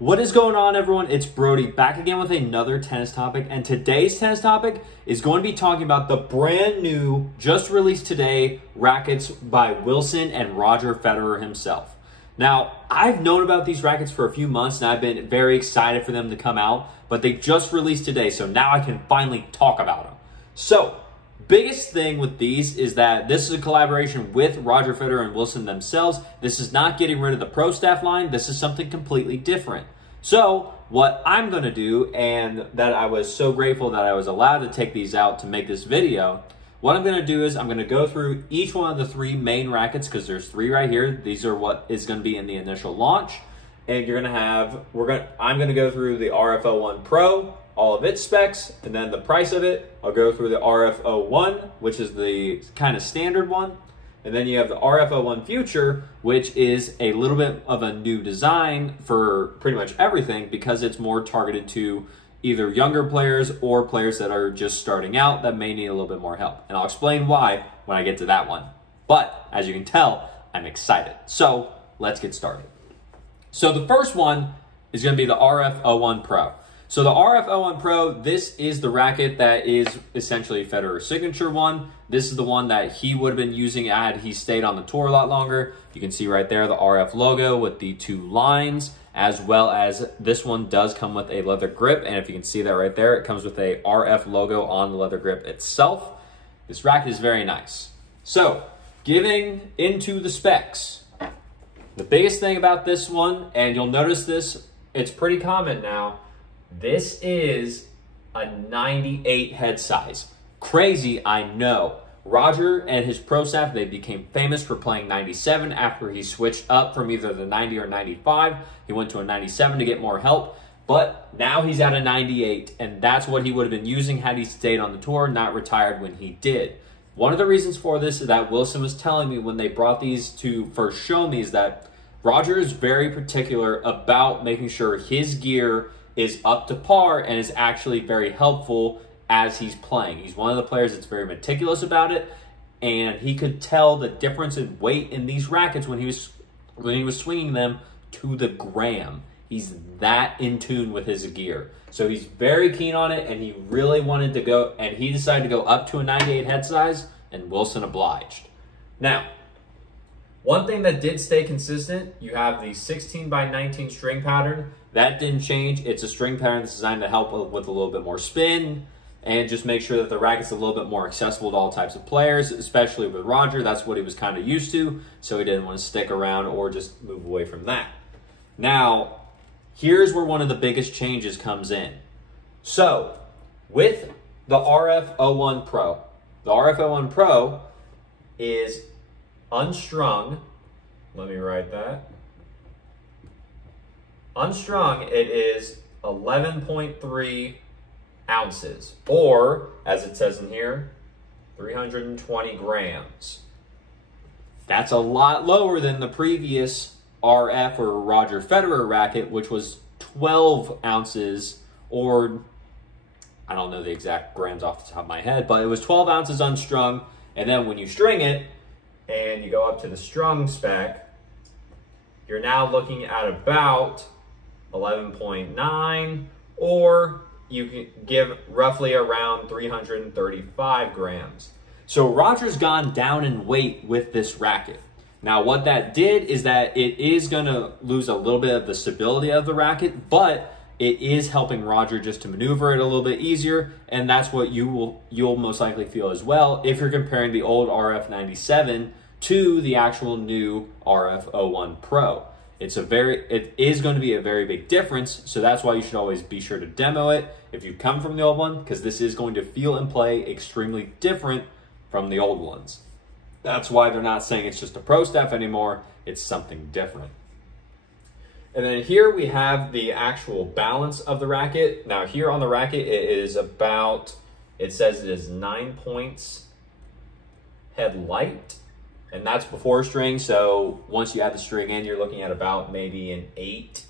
What is going on, everyone? It's Brody back again with another tennis topic, and today's tennis topic is going to be talking about the brand new, just released today, rackets by Wilson and Roger Federer himself. Now, I've known about these rackets for a few months, and I've been very excited for them to come out, but they just released today, so now I can finally talk about them. So, biggest thing with these is that this is a collaboration with Roger Federer and Wilson themselves. This is not getting rid of the Pro Staff line. This is something completely different. So what I'm going to do, and that I was so grateful that I was allowed to take these out to make this video, what I'm going to do is I'm going to go through each one of the three main rackets, because there's three right here. These are what is going to be in the initial launch. And you're going to have, I'm going to go through the RF01 Pro, all of its specs, and then the price of it. I'll go through the RF01, which is the kind of standard one. And then you have the RF01 Future, which is a little bit of a new design for pretty much everything, because it's more targeted to either younger players or players that are just starting out that may need a little bit more help. And I'll explain why when I get to that one. But as you can tell, I'm excited. So let's get started. So the first one is going to be the RF01 Pro. So the RF01 Pro, this is the racket that is essentially Federer's signature one. This is the one that he would have been using had he stayed on the tour a lot longer. You can see right there the RF logo with the two lines, as well as this one does come with a leather grip. And if you can see that right there, it comes with a RF logo on the leather grip itself. This racket is very nice. So getting into the specs, the biggest thing about this one, and you'll notice this, it's pretty common now, this is a 98 head size. Crazy, I know. Roger and his pro staff, they became famous for playing 97 after he switched up from either the 90 or 95. He went to a 97 to get more help, but now he's at a 98, and that's what he would have been using had he stayed on the tour, not retired when he did. One of the reasons for this is that Wilson was telling me when they brought these to first show me is that Roger is very particular about making sure his gear is up to par and is actually very helpful as he's playing. He's one of the players that's very meticulous about it, and he could tell the difference in weight in these rackets when he was swinging them to the gram. He's that in tune with his gear. So he's very keen on it, and he really wanted to go, and he decided to go up to a 98 head size, and Wilson obliged. Now, one thing that did stay consistent, you have the 16 by 19 string pattern. That didn't change. It's a string pattern that's designed to help with a little bit more spin and just make sure that the racket's a little bit more accessible to all types of players, especially with Roger. That's what he was kind of used to, so he didn't want to stick around or just move away from that. Now, here's where one of the biggest changes comes in. So, with the RF01 Pro, the RF01 Pro is unstrung. Let me write that. Unstrung, it is 11.3 ounces, or, as it says in here, 320 grams. That's a lot lower than the previous RF or Roger Federer racket, which was 12 ounces, or I don't know the exact grams off the top of my head, but it was 12 ounces unstrung, and then when you string it, and you go up to the strung spec, you're now looking at about 11.9, or you can give roughly around 335 grams. So Roger's gone down in weight with this racket. Now what that did is that it is going to lose a little bit of the stability of the racket, but it is helping Roger just to maneuver it a little bit easier, and that's what you'll most likely feel as well if you're comparing the old RF97 to the actual new RF01 Pro. It is going to be a very big difference, so that's why you should always be sure to demo it if you come from the old one, because this is going to feel and play extremely different from the old ones. That's why they're not saying it's just a Pro Staff anymore, it's something different. And then here we have the actual balance of the racket. Now here on the racket, it is about, it says it is 9 points head light, and that's before string. So once you add the string in, you're looking at about maybe an 8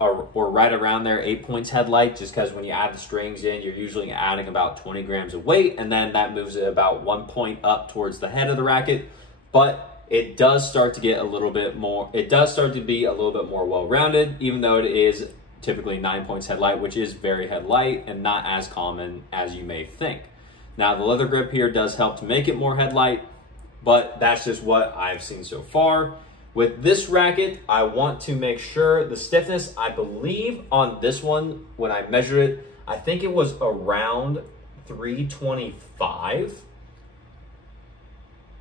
or right around there, 8 points head light, just because when you add the strings in, you're usually adding about 20 grams of weight, and then that moves it about 1 point up towards the head of the racket. But it does start to get a little bit more, it does start to be a little bit more well-rounded, even though it is typically 9 points head light, which is very head light and not as common as you may think. Now, the leather grip here does help to make it more head light, but that's just what I've seen so far. With this racket, I want to make sure the stiffness, I believe on this one, when I measured it, I think it was around 325.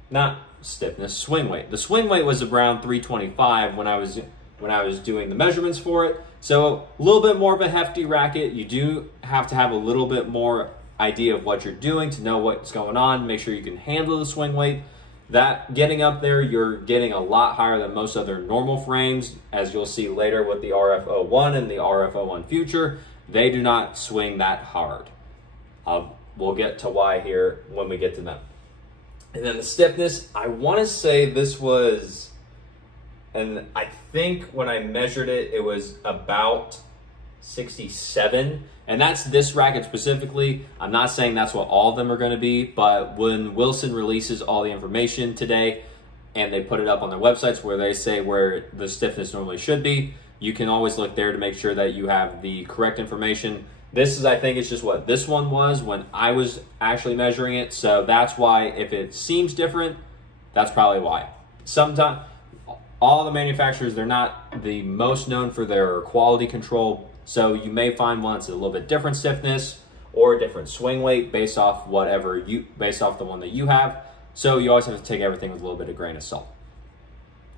Not stiffness, swing weight. The swing weight was around 325 when I was doing the measurements for it. So a little bit more of a hefty racket. You do have to have a little bit more idea of what you're doing to know what's going on. Make sure you can handle the swing weight. That getting up there, you're getting a lot higher than most other normal frames, as you'll see later with the RF01 and the RF01 Future. They do not swing that hard. We'll get to why here when we get to them. And then the stiffness, I want to say this was, and I think when I measured it, it was about 67. And that's this racket specifically. I'm not saying that's what all of them are going to be, but when Wilson releases all the information today and they put it up on their websites where they say where the stiffness normally should be, you can always look there to make sure that you have the correct information. This is, I think it's just what this one was when I was actually measuring it. So that's why if it seems different, that's probably why. Sometimes all the manufacturers, they're not the most known for their quality control. So you may find one that's a little bit different stiffness or a different swing weight based off the one that you have. So you always have to take everything with a little bit of grain of salt.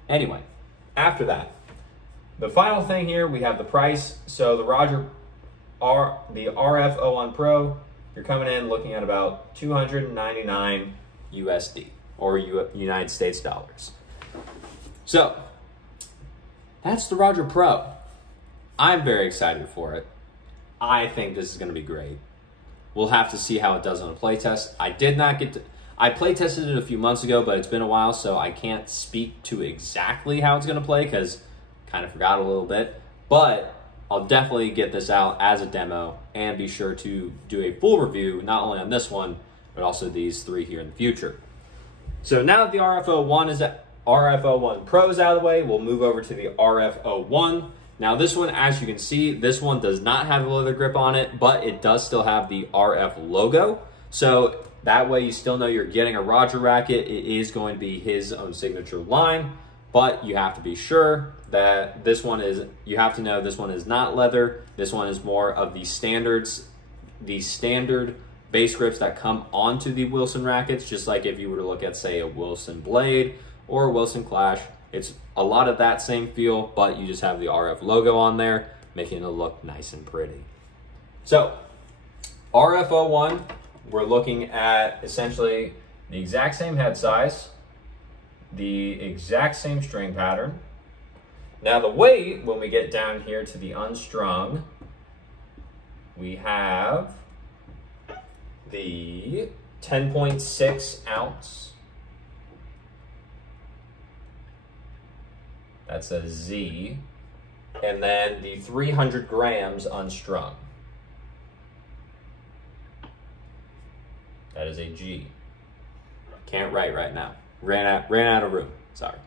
Anyway, after that, the final thing here, we have the price. So the RF01 Pro, you're coming in looking at about $299 USD or United States dollars. So that's the Roger Pro. I'm very excited for it. I think this is going to be great. We'll have to see how it does on a play test. I play tested it a few months ago, but it's been a while, so I can't speak to exactly how it's going to play because I kind of forgot a little bit. But I'll definitely get this out as a demo and be sure to do a full review, not only on this one, but also these three here in the future. So now that the RF01 Pro is out of the way, we'll move over to the RF01. Now this one, as you can see, this one does not have a leather grip on it, but it does still have the RF logo. So that way you still know you're getting a Roger racket. It is going to be his own signature line, but you have to be sure that this one is, you have to know this one is not leather. This one is more of the standards, the standard base grips that come onto the Wilson rackets, just like if you were to look at, say, a Wilson Blade or a Wilson Clash. It's a lot of that same feel, but you just have the RF logo on there, making it look nice and pretty. So, RF01, we're looking at essentially the exact same head size, the exact same string pattern. Now the weight, when we get down here to the unstrung, we have the 10.6 ounce. That's a Z. And then the 300 grams unstrung. That is a G. Can't write right now. Ran out of room. Sorry.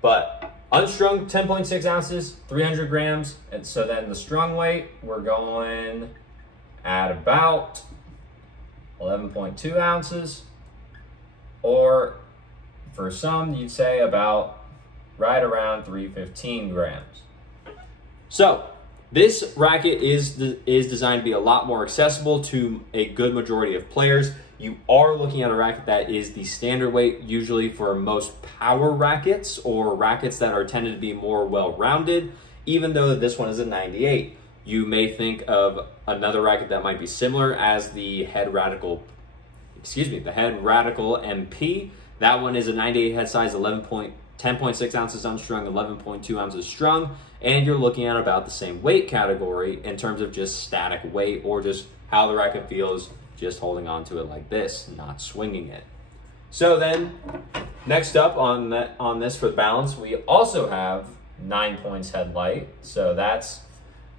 But unstrung, 10.6 ounces, 300 grams. And so then the strung weight, we're going at about 11.2 ounces. Or for some, you'd say about right around 315 grams. So this racket is designed to be a lot more accessible to a good majority of players. You are looking at a racket that is the standard weight usually for most power rackets or rackets that are tended to be more well-rounded, even though this one is a 98. You may think of another racket that might be similar as the Head Radical MP. That one is a 98 head size, 10.6 ounces unstrung, 11.2 ounces strung, and you're looking at about the same weight category in terms of just static weight or just how the racket feels just holding on to it like this, not swinging it. So then, next up on this for the balance, we also have 9 points head light. So that's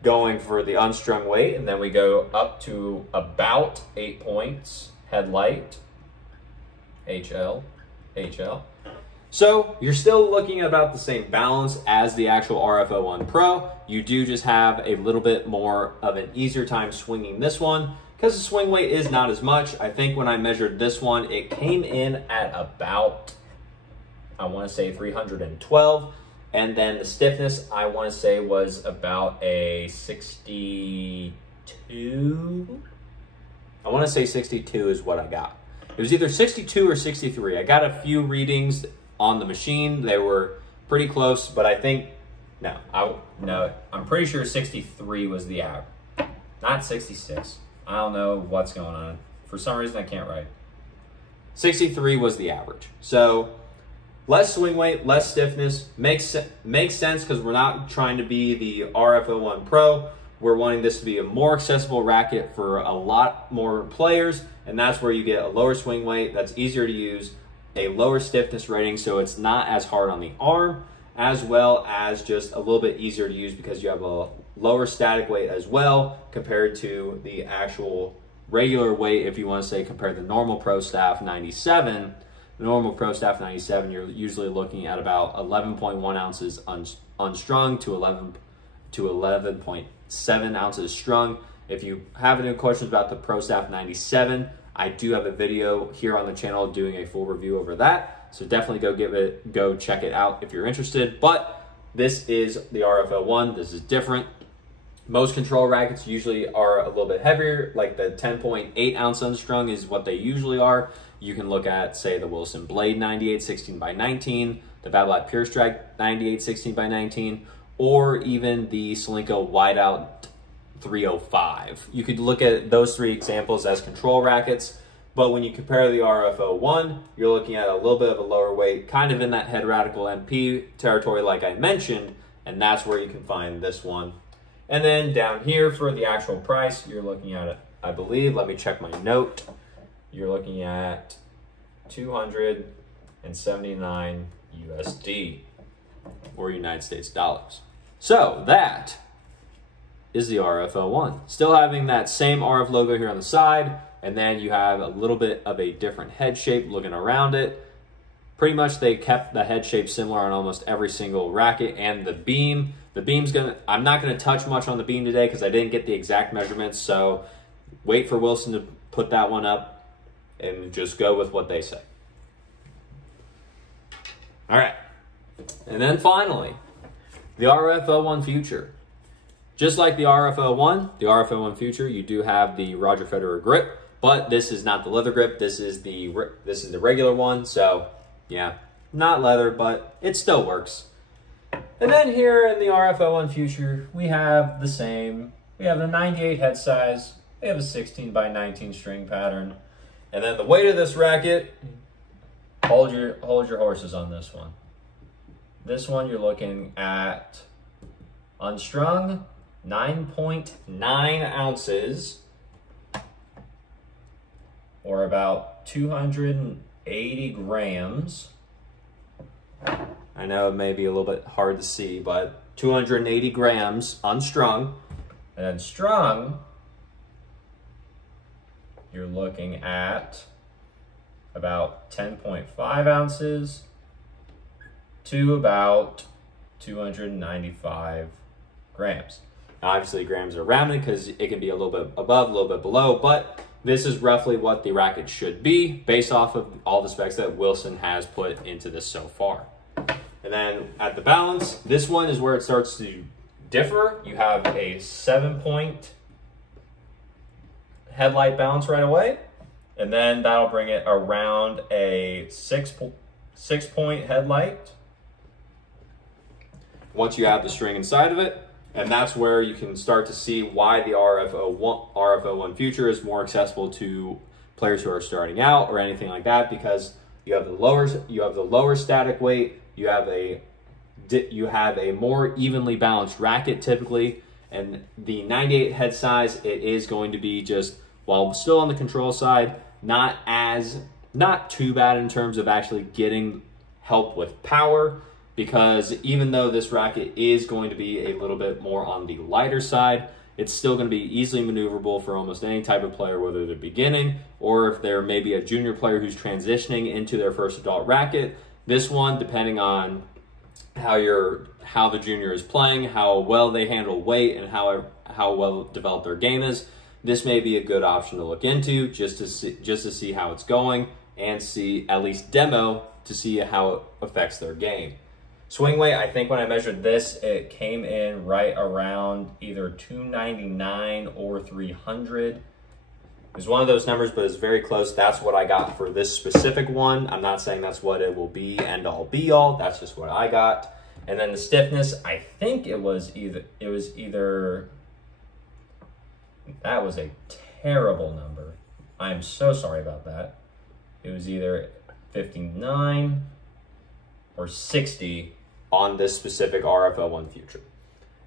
going for the unstrung weight, and then we go up to about 8 points head light, HL. So you're still looking at about the same balance as the actual RF01 Pro. You do just have a little bit more of an easier time swinging this one because the swing weight is not as much. I think when I measured this one, it came in at about, I want to say 312. And then the stiffness, I want to say, was about a 62. I want to say 62 is what I got. It was either 62 or 63. I got a few readings on the machine. They were pretty close, but I think, no, I'm pretty sure 63 was the average, not 66. I don't know what's going on. For some reason, I can't write. 63 was the average. So less swing weight, less stiffness, makes sense because we're not trying to be the RF01 Pro. We're wanting this to be a more accessible racket for a lot more players, and that's where you get a lower swing weight that's easier to use, a lower stiffness rating so it's not as hard on the arm, as well as just a little bit easier to use because you have a lower static weight as well compared to the actual regular weight. If you want to say compare the normal Pro Staff 97, the normal Pro Staff 97, you're usually looking at about 11.1 ounces unstrung to 11.7 ounces strung. If you have any questions about the Pro Staff 97, I do have a video here on the channel doing a full review over that. So definitely go check it out if you're interested. But this is the RF01. This is different. Most control rackets usually are a little bit heavier, like the 10.8 ounce unstrung is what they usually are. You can look at, say, the Wilson Blade 98 16x19, the Babolat Pure Strike 98 16x19, or even the Solinco Wideout 305. You could look at those three examples as control rackets, but when you compare the RF01, you're looking at a little bit of a lower weight, kind of in that head radical MP territory like I mentioned, and that's where you can find this one. And then down here for the actual price, you're looking at it, I believe, let me check my note, you're looking at 279 USD, or United States dollars. So that is the RF01. Still having that same RF logo here on the side, and then you have a little bit of a different head shape looking around it. Pretty much they kept the head shape similar on almost every single racket, and the beam. The beam's I'm not gonna touch much on the beam today because I didn't get the exact measurements, so wait for Wilson to put that one up and just go with what they say. All right, and then finally, the RF01 Future. Just like the RF01 Future, you do have the Roger Federer grip, but this is not the leather grip. This is the regular one. So yeah, not leather, but it still works. And then here in the RF01 Future, we have the same. We have a 98 head size. We have a 16x19 string pattern. And then the weight of this racket, hold your horses on this one. This one you're looking at unstrung, 9.9 ounces, or about 280 grams. I know it may be a little bit hard to see, but 280 grams unstrung. And then strung, you're looking at about 10.5 ounces to about 295 grams. Now, obviously, grams are rounded because it can be a little bit above, a little bit below, but this is roughly what the racket should be based off of all the specs that Wilson has put into this so far. And then at the balance, this one is where it starts to differ. You have a 7-point headlight balance right away, and then that'll bring it around a 6-point headlight once you have the string inside of it. And that's where you can start to see why the RF01 Future is more accessible to players who are starting out or anything like that, because you have the lower static weight, you have a more evenly balanced racket typically, and the 98 head size, it is going to be just, while still on the control side, not too bad in terms of actually getting help with power, because even though this racket is going to be a little bit more on the lighter side, it's still going to be easily maneuverable for almost any type of player, whether they're beginning or if they're maybe a junior player who's transitioning into their first adult racket. This one, depending on how the junior is playing, how well they handle weight, and how well developed their game is, this may be a good option to look into just to see how it's going and see at least demo to see how it affects their game. Swing weight, I think when I measured this, it came in right around either 299 or 300. It was one of those numbers, but it's very close. That's what I got for this specific one. I'm not saying that's what it will be end all be all. That's just what I got. And then the stiffness, I think it was either that was a terrible number. I am so sorry about that. It was either 59 or 60 on this specific RF01 Future.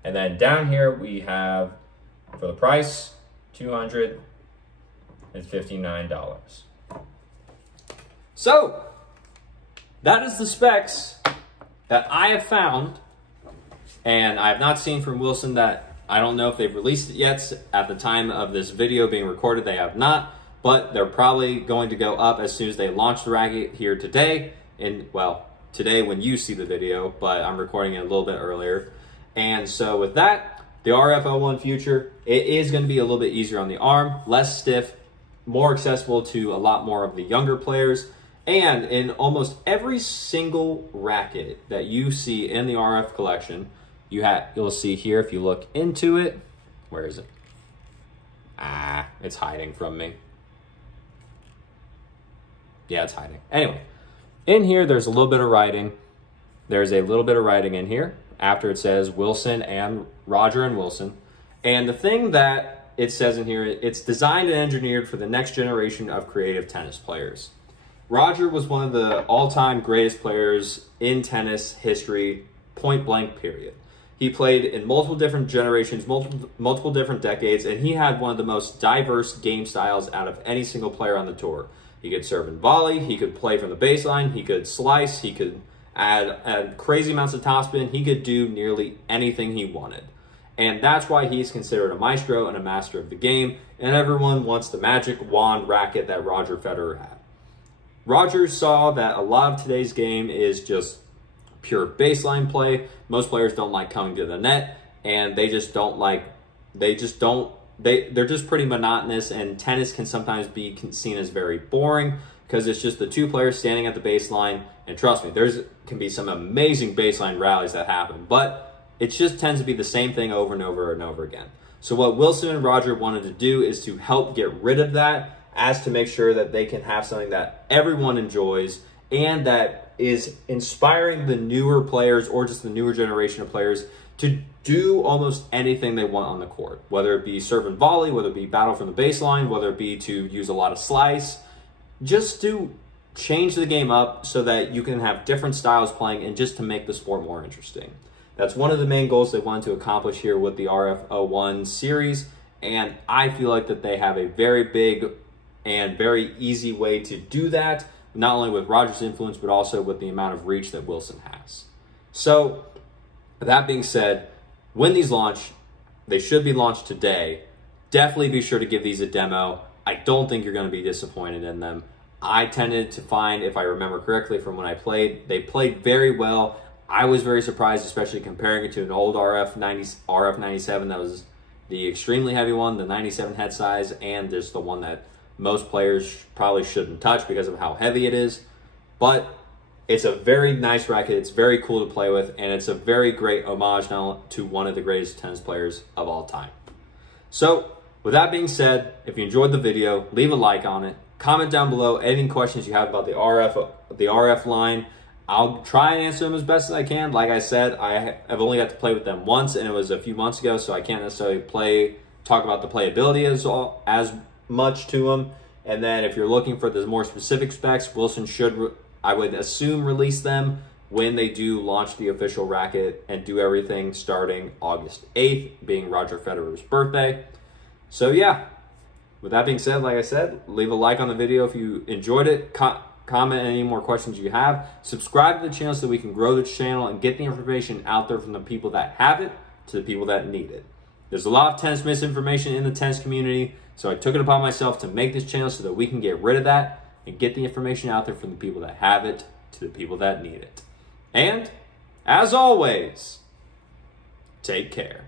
And then down here we have, for the price, $259. So, that is the specs that I have found, and I have not seen from Wilson. That I don't know if they've released it yet. At the time of this video being recorded, they have not, but they're probably going to go up as soon as they launch the racket here today. Well, today when you see the video, but I'm recording it a little bit earlier. And so with that, the RF01 Future, it is going to be a little bit easier on the arm, less stiff, more accessible to a lot more of the younger players. And in almost every single racket that you see in the RF collection, you'll see here, if you look into it, where is it? It's hiding from me. Yeah, it's hiding. Anyway, in here, there's a little bit of writing. There's a little bit of writing in here after it says Wilson and Roger and Wilson. And the thing that it says in here, it's designed and engineered for the next generation of creative tennis players. Roger was one of the all-time greatest players in tennis history, point blank, period. He played in multiple different generations, multiple different decades, and he had one of the most diverse game styles out of any single player on the tour. He could serve and volley, he could play from the baseline, he could slice, he could add crazy amounts of topspin, he could do nearly anything he wanted. And that's why he's considered a maestro and a master of the game, and everyone wants the magic wand racket that Roger Federer had. Roger saw that a lot of today's game is just pure baseline play. Most players don't like coming to the net, and they're just pretty monotonous, and tennis can sometimes be seen as very boring because it's just the two players standing at the baseline. And trust me, can be some amazing baseline rallies that happen, but it just tends to be the same thing over and over and over again. So what Wilson and Roger wanted to do is to help get rid of that, as to make sure that they can have something that everyone enjoys and that is inspiring the newer players or just the newer generation of players to do almost anything they want on the court, whether it be serve and volley, whether it be battle from the baseline, whether it be to use a lot of slice, just to change the game up so that you can have different styles playing and just to make the sport more interesting. That's one of the main goals they wanted to accomplish here with the RF01 series, and I feel like that they have a very big and very easy way to do that, not only with Roger's influence, but also with the amount of reach that Wilson has. So, that being said, when these launch, they should be launched today. Definitely be sure to give these a demo. I don't think you're going to be disappointed in them. I tended to find, if I remember correctly from when I played, they played very well. I was very surprised, especially comparing it to an old RF97 that was the extremely heavy one, the 97 head size, and just the one that most players probably shouldn't touch because of how heavy it is. But it's a very nice racket. It's very cool to play with, and it's a very great homage now to one of the greatest tennis players of all time. So, with that being said, if you enjoyed the video, leave a like on it. Comment down below any questions you have about the RF line. I'll try and answer them as best as I can. Like I said, I've only got to play with them once, and it was a few months ago, so I can't necessarily talk about the playability as much to them. And then if you're looking for the more specific specs, Wilson should, I would assume, release them when they do launch the official racket and do everything starting August 8th, being Roger Federer's birthday. So yeah, with that being said, like I said, leave a like on the video if you enjoyed it. Comment any more questions you have. Subscribe to the channel so that we can grow the channel and get the information out there from the people that have it to the people that need it. There's a lot of tennis misinformation in the tennis community, so I took it upon myself to make this channel so that we can get rid of that and get the information out there from the people that have it to the people that need it. And, as always, take care.